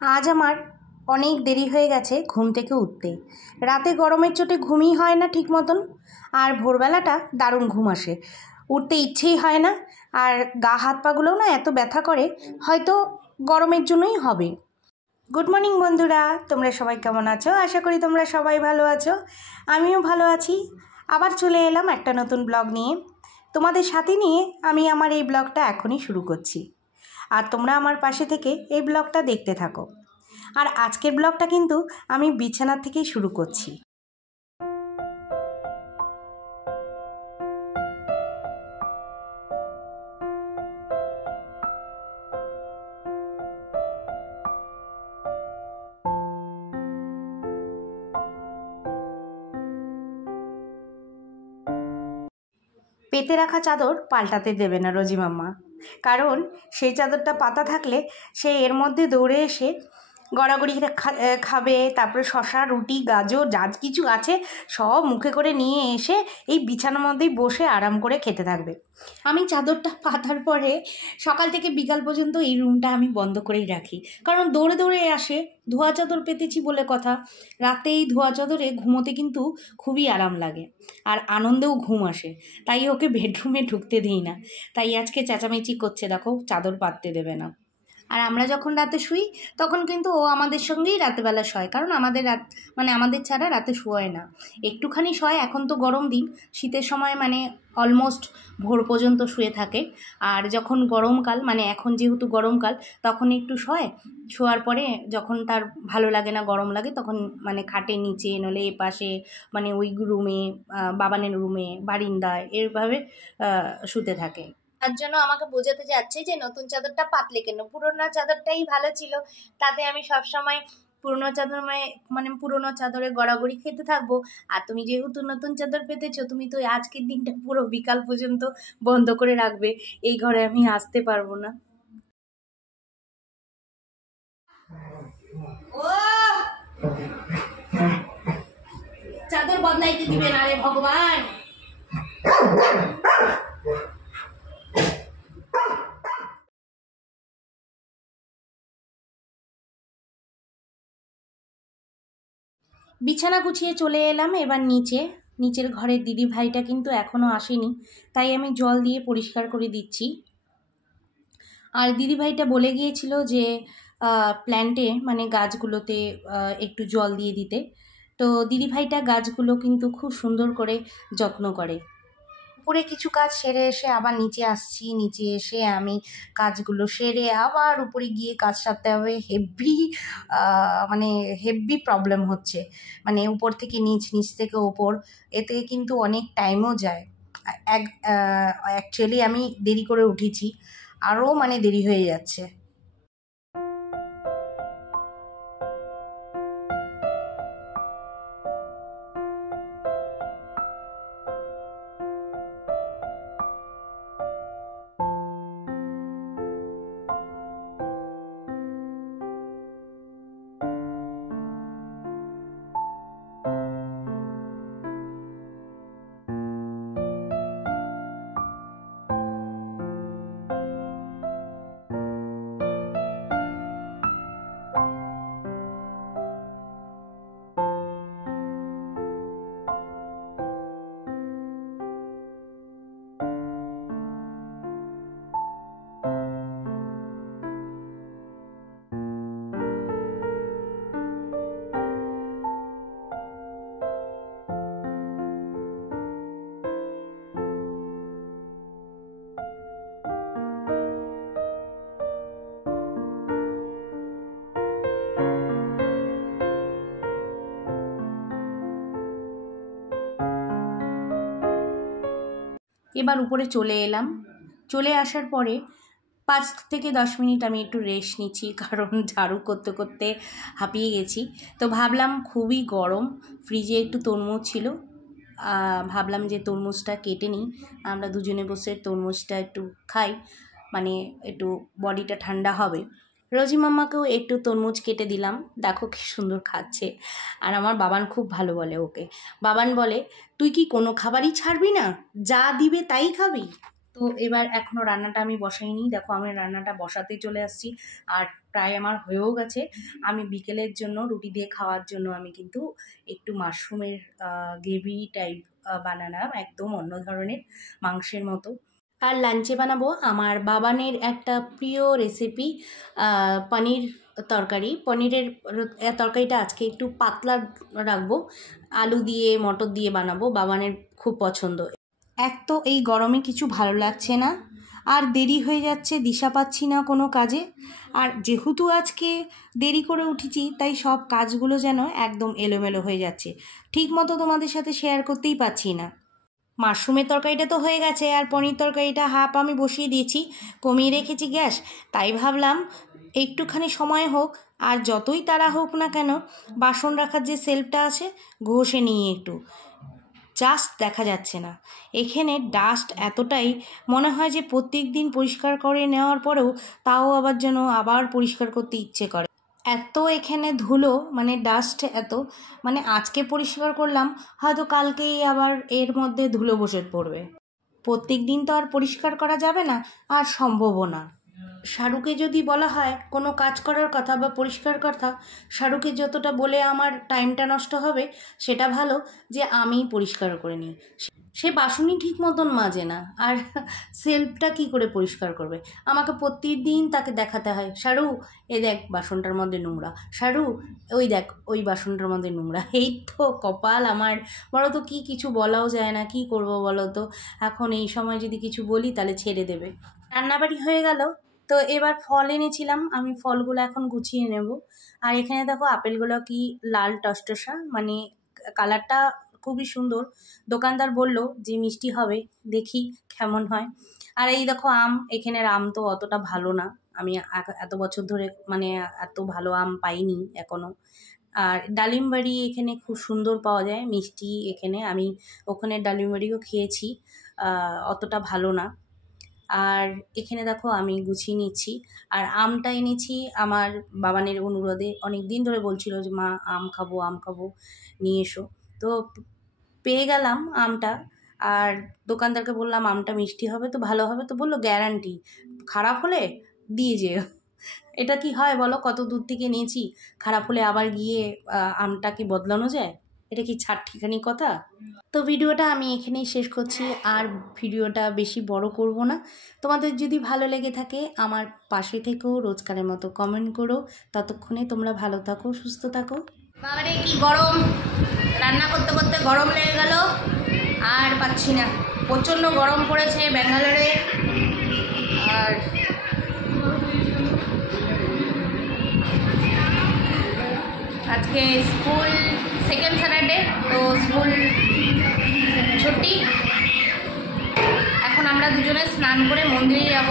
আজ আমার অনেক দেরি হয়ে গেছে ঘুম থেকে উঠতে। রাতে গরমের চোটে ঘুমই হয় না ঠিক মতন, আর ভোরবেলাটা দারুণ ঘুম আসে, উঠতে ইচ্ছেই হয় না। আর গা হাত পাগুলোও না এত ব্যথা করে, হয়তো গরমের জন্যই হবে। গুড মর্নিং বন্ধুরা, তোমরা সবাই কেমন আছো? আশা করি তোমরা সবাই ভালো আছো, আমিও ভালো আছি। আবার চলে এলাম একটা নতুন ব্লগ নিয়ে, তোমাদের সাথে নিয়ে আমি আমার এই ব্লগটা এখনই শুরু করছি। আর তোমরা আমার পাশে থেকে এই ব্লগটা দেখতে থাকো। আর আজকের ব্লগটা কিন্তু আমি বিছানা থেকেই শুরু করছি। পেতে রাখা চাদর পাল্টাতে দেবে না রোজি মাম্মা, কারণ সেই চাদরটা পাতা থাকলে সে এর মধ্যে দৌড়ে এসে গড়াগড়ি খাবে, তারপরে শশা, রুটি, গাজর যা কিছু আছে সব মুখে করে নিয়ে এসে এই বিছানার মধ্যেই বসে আরাম করে খেতে থাকবে। আমি চাদরটা পাতার পরে সকাল থেকে বিকাল পর্যন্ত এই রুমটা আমি বন্ধ করেই রাখি, কারণ দৌড়ে দৌড়ে আসে। ধোয়া চাদর পেতেছি বলে কথা, রাতে এই ধোয়া চাদরে ঘুমোতে কিন্তু খুবই আরাম লাগে আর আনন্দেও ঘুম আসে, তাই ওকে বেডরুমে ঢুকতে দিই না। তাই আজকে চেঁচামেচি করছে, দেখো চাদর পাততে দেবে না। আর আমরা যখন রাতে শুই তখন কিন্তু ও আমাদের সঙ্গেই রাতেবেলা শয়, কারণ আমাদের রাত আমাদের ছাড়া রাতে শোয় না। একটুখানি শয়, এখন তো গরম দিন, শীতের সময় অলমোস্ট ভোর পর্যন্ত শুয়ে থাকে। আর যখন গরমকাল এখন যেহেতু গরমকাল, তখন একটু শয়, শোয়ার পরে যখন তার ভালো লাগে না, গরম লাগে, তখন খাটের নিচে নলে এ পাশে ওই রুমে, বাবানের রুমে, বারিন্দায় এভাবে শুতে থাকে। তার জন্য আমাকে বোঝাতে যাচ্ছে যে নতুন চাদরটা পাতলে কেন, পুরোনো চাদরটাই ভালো ছিল, তাতে আমি সবসময় পুরোনো চাদর পুরোনো চাদরে গড়াগড়ি খেতে থাকবো। আর তুমি যেহেতু নতুন চাদর পেতেছো, তুমি তো আজকের দিনটা পুরো বিকাল পর্যন্ত বন্ধ করে রাখবে, এই ঘরে আমি আসতে পারবো না। ও চাদর বদলাইতে দিবে না রে ভগবান। বিছানা গুছিয়ে চলে এলাম এবার নিচের ঘরের দিদি ভাইটা কিন্তু এখনও আসেনি, তাই আমি জল দিয়ে পরিষ্কার করে দিচ্ছি। আর দিদি ভাইটা বলে গিয়েছিল যে প্ল্যান্টে গাছগুলোতে একটু জল দিয়ে দিতে। তো দিদি ভাইটা গাছগুলো কিন্তু খুব সুন্দর করে যত্ন করে। উপরে কিছু কাজ সেরে এসে আবার নিচে আসছি, নিচে এসে আমি কাজগুলো সেরে আবার উপরে গিয়ে কাজ সারতে হবে। হেভি প্রবলেম হচ্ছে, উপর থেকে নিচ, নিচ থেকে ওপর, এতে কিন্তু অনেক টাইমও যায়। অ্যাকচুয়ালি আমি দেরি করে উঠেছি, আরও দেরি হয়ে যাচ্ছে। এবার উপরে চলে এলাম, চলে আসার পরে 5 থেকে 10 মিনিট আমি একটু রেস্ট নিচ্ছি, কারণ ঝাড়ু করতে করতে হাঁপিয়ে গেছি। তো ভাবলাম খুবই গরম, ফ্রিজে একটু তরমুজ ছিল, ভাবলাম যে তরমুজটা কেটে নিই, আমরা দুজনে বসে তরমুজটা একটু খাই, একটু বডিটা ঠান্ডা হবে। রোজি মাম্মাকেও একটু তরমুজ কেটে দিলাম, দেখো কি সুন্দর খাচ্ছে। আর আমার বাবান খুব ভালো বলে ওকে, বাবান বলে তুই কি কোনো খাবারই ছাড়বি না, যা দিবে তাই খাবি। তো এবার এখনও রান্নাটা আমি বসাইনি, দেখো আমি রান্নাটা বসাতে চলে আসছি আর প্রায় আমার হয়েও গেছে। আমি বিকেলের জন্য রুটি দিয়ে খাওয়ার জন্য আমি কিন্তু একটু মাশরুমের গ্রেভি টাইপ বানালাম, একদম অন্য ধরনের মাংসের মতো। আর লাঞ্চে বানাবো আমার বাবানের একটা প্রিয় রেসিপি, পনির তরকারি। পনিরের তরকারিটা আজকে একটু পাতলা রাখবো, আলু দিয়ে মটর দিয়ে বানাবো, বাবানের খুব পছন্দ। এক তো এই গরমে কিছু ভালো লাগছে না, আর দেরি হয়ে যাচ্ছে, দিশা পাচ্ছি না কোনো কাজে। আর যেহেতু আজকে দেরি করে উঠেছি তাই সব কাজগুলো যেন একদম এলোমেলো হয়ে যাচ্ছে, ঠিক মতো তোমাদের সাথে শেয়ার করতেই পারছি না। মাশরুমের তরকারিটা তো হয়ে গেছে, আর পনির তরকারিটা হাফ আমি বসিয়ে দিয়েছি, কমিয়ে রেখেছি গ্যাস। তাই ভাবলাম একটুখানি সময় হোক, আর যতই তাড়া হোক না কেন বাসন রাখার যে সেলফটা আছে ঘষে নিয়ে একটু, জাস্ট দেখা যাচ্ছে না। এখানে ডাস্ট এতটাই, মনে হয় যে প্রত্যেক দিন পরিষ্কার করে নেওয়ার পরেও তাও আবার যেন আবার পরিষ্কার করতে ইচ্ছে করে। এত এখানে ধুলো, মানে ডাস্ট এত, মানে আজকে পরিষ্কার করলাম হয়তো কালকেই আবার এর মধ্যে ধুলো বসে পড়বে। প্রত্যেক দিন তো আর পরিষ্কার করা যাবে না, আর সম্ভবও না। শাহরুখে যদি বলা হয় কোনো কাজ করার কথা বা পরিষ্কার কথা, শাহরুখে যতটা বলে আমার টাইমটা নষ্ট হবে, সেটা ভালো যে আমিই পরিষ্কার করে নিই। সে বাসনই ঠিক মতন মাজে না, আর সেলফটা কি করে পরিষ্কার করবে? আমাকে প্রতিদিন তাকে দেখাতে হয়, শাহরু এ দেখ বাসনটার মধ্যে নোংরা, শাহরু ওই দেখ ওই বাসনটার মধ্যে নোংরা। এই তো কপাল আমার, বলো তো কি কিছু বলাও যায় না, কি করব বলো তো। এখন এই সময় যদি কিছু বলি তাহলে ছেড়ে দেবে। রান্নাবাড়ি হয়ে গেল, তো এবার ফল এনেছিলাম, আমি ফলগুলো এখন গুছিয়ে নেব। আর এখানে দেখো আপেলগুলো কি লাল টসটসা, মানে কালারটা খুবই সুন্দর। দোকানদার বলল যে মিষ্টি হবে, দেখি কেমন হয়। আর এই দেখো আম, এখানের আম তো অতটা ভালো না, আমি এত বছর ধরে মানে এত ভালো আম পাইনি এখনও। আর ডালিমবাড়ি এখানে খুব সুন্দর পাওয়া যায় মিষ্টি, এখানে আমি ওখানে ডালিমবাড়িও খেয়েছি, অতটা ভালো না। আর এখানে দেখো আমি গুছিয়ে নিচ্ছি। আর আমটা এনেছি আমার বাবানের অনুরোধে, অনেক দিন ধরে বলছিল যে মা আম খাবো আম খাবো, নিয়ে এসো। তো পেয়ে গেলাম আমটা, আর দোকানদারকে বললাম আমটা মিষ্টি হবে তো, ভালো হবে তো? বললো গ্যারান্টি, খারাপ হলে দিয়ে যেও। এটা কি হয় বলো, কত দূর থেকে নিয়েছি, খারাপ হলে আবার গিয়ে আমটা কি বদলানো যায়? এটা কি ছাড় ঠিকানি কথা? তো ভিডিওটা আমি এখানেই শেষ করছি, আর ভিডিওটা বেশি বড় করব না। তোমাদের যদি ভালো লেগে থাকে আমার পাশে থেকেও, রোজকারের মতো কমেন্ট করো। ততক্ষণে তোমরা ভালো থাকো, সুস্থ থাকো। বাবারে কি গরম, রান্না করতে করতে গরম লেগে গেল, আর পাচ্ছি না, প্রচণ্ড গরম পড়েছে ব্যাঙ্গালোরে। আর আজকে স্কুল সেকেন্ড স্যাটারডে, তো স্কুল ছুটি। এখন আমরা দুজনে স্নান করে মন্দিরে যাব।